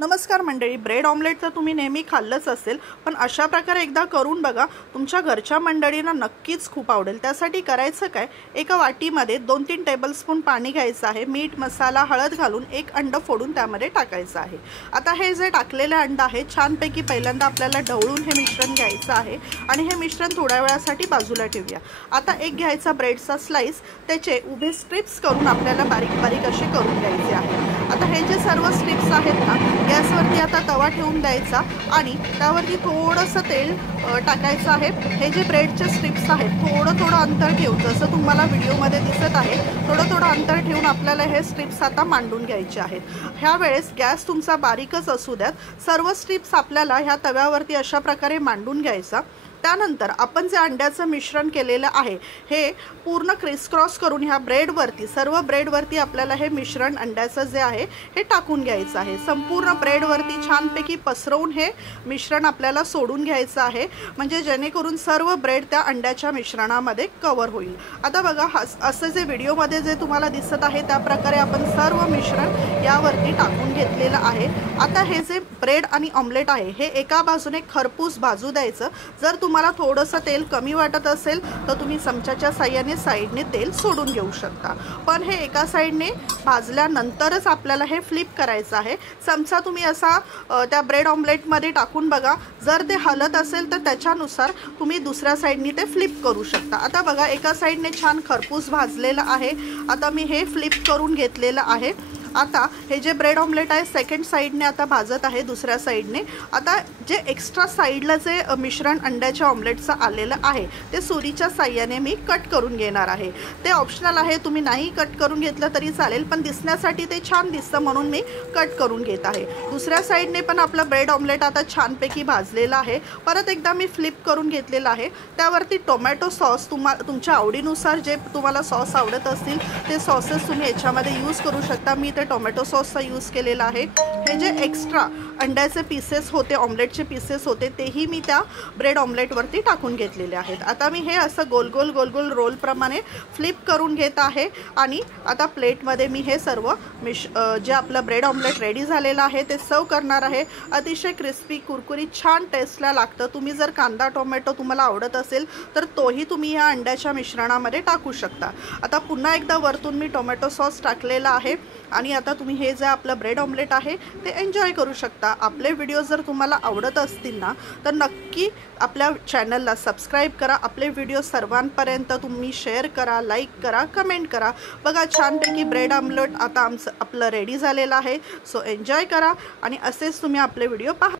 नमस्कार मंडळी, bread omelette तर तुम्ही नेहमी खाल्लंच असेल, पण अशा प्रकारे एकदा करून बघा. तुमच्या घरच्या मंडळींना नक्कीच खूप आवडेल. त्यासाठी करायचं काय, एका वाटीमध्ये 2-3 टेबलस्पून पाणी घ्यायचं आहे. मीठ, मसाला, हळद घालून एक अंड फोडून त्यामध्ये टाकायचं आहे. आता हे जे टाकलेले अंड आहे छानपैकी पहिल्यांदा आपल्याला ढवळून हे मिश्रण घ्यायचं आहे आणि हे मिश्रण थोड्या वेळासाठी बाजूला ठेवूया. आता एक घ्यायचा ब्रेडचा स्लाइस, त्याचे उभे स्ट्रिप्स करून आपल्याला बारीक बारीक असे करून घ्यायचे आहे. आता हे जे सर्व स्ट्रिप्स आहेत ना, गॅसवरती आता तवा ठेवून द्यायचा आणि त्यावरती थोडंसं तेल टाकायचं आहे. हे जे ब्रेडचे स्ट्रिप्स आहेत थोडं अंतर ठेवून, जसं तुम्हाला व्हिडिओमध्ये दिसत आहे थोडं अंतर ठेवून आपल्याला हे स्ट्रिप्स आता मांडून घ्यायचे आहेत. ह्या वेळेस गॅस तुमचा बारीकच असू द्यात. सर्व स्ट्रिप्स आपल्याला ह्या तव्यावरती अशा प्रकारे मांडून घ्यायचा. त्यानंतर आपण जे अंड्याचं मिश्रण केलेलं आहे हे पूर्ण क्रिसक्रॉस करून ह्या ब्रेडवरती, सर्व ब्रेडवरती आपल्याला हे मिश्रण अंड्याचं जे आहे हे टाकून घ्यायचं आहे. संपूर्ण ब्रेडवरती छानपैकी पसरवून हे मिश्रण आपल्याला सोडून घ्यायचं आहे, म्हणजे जेणेकरून सर्व ब्रेड त्या अंड्याच्या मिश्रणामध्ये कव्हर होईल. आता बघा, असं जे व्हिडिओमध्ये जे तुम्हाला दिसत आहे त्या प्रकारे आपण सर्व मिश्रण यावरती टाकून घेतलेलं आहे. आता हे जे ब्रेड आणि ऑमलेट आहे हे एका बाजूने खरपूस भाजू द्यायचं. जर तुम्हाला थोडंसं तेल कमी वाटत असेल तर तुम्ही चमच्याच्या साहाय्याने साईडने तेल सोडून घेऊ शकता. पण हे एका साईडने भाजल्यानंतरच आपल्याला हे फ्लिप करायचं आहे. चमचा तुम्ही असा त्या ब्रेड ऑमलेटमध्ये टाकून बघा. जर ते हलत असेल तर त्याच्यानुसार तुम्ही दुसऱ्या साईडने ते फ्लिप करू शकता. आता बघा, एका साईडने छान खरपूस भाजलेलं आहे. आता मी हे फ्लिप करून घेतलेलं आहे. आता हे जे ब्रेड ऑमलेट आहे सेकंड साईडने आता भाजत आहे दुसऱ्या साईडने. आता जे एक्स्ट्रा साईडला जे मिश्रण अंड्याच्या ऑमलेटचं आलेलं आहे ते सुरीच्या साह्याने मी कट करून घेणार आहे. ते ऑप्शनल आहे, तुम्ही नाही कट करून घेतलं तरी चालेल, पण दिसण्यासाठी ते छान दिसतं म्हणून मी कट करून घेत आहे. दुसऱ्या साईडने पण आपलं ब्रेड ऑमलेट आता छानपैकी भाजलेलं आहे. परत एकदा मी फ्लिप करून घेतलेलं आहे. त्यावरती टोमॅटो सॉस, तुमच्या आवडीनुसार जे तुम्हाला सॉस आवडत असतील ते सॉसेस तुम्ही याच्यामध्ये यूज करू शकता. मी टोमॅटो सॉसचा यूज केलेला आहे. हे जे एक्स्ट्रा अंड्याचे पीसेस होते, ऑमलेटचे पीसेस होते, तेही मी त्या ब्रेड ऑमलेटवरती टाकून घेतलेले आहेत. आता मी हे असं गोल गोल रोल प्रमाणे फ्लिप करून घेत आहे आणि आता प्लेटमध्ये मी हे सर्व जे आपलं ब्रेड ऑमलेट रेडी झालेलं आहे ते सर्व करणार आहे. अतिशय क्रिस्पी, कुरकुरीत, छान टेस्टला लागतं. तुम्ही जर कांदा टोमॅटो तुम्हाला आवडत असेल तर तोही तुम्ही या अंड्याच्या मिश्रणामध्ये टाकू शकता. आता पुन्हा एकदा वरतून मी टोमॅटो सॉस टाकलेला आहे आणि आता तुम्ही हे जे आपलं ब्रेड ऑमलेट आहे ते एन्जॉय करू शकता. आपले व्हिडिओ जर तुम्हाला आवडत असतील ना तर नक्की आपल्या चॅनलला सबस्क्राईब करा. आपले व्हिडिओ सर्वांपर्यंत तुम्ही शेअर करा, लाईक करा, कमेंट करा. बघा, छानपैकी ब्रेड ऑमलेट आता आपलं रेडी झालेलं आहे. सो एन्जॉय करा आणि असेच तुम्ही आपले व्हिडिओ पहा.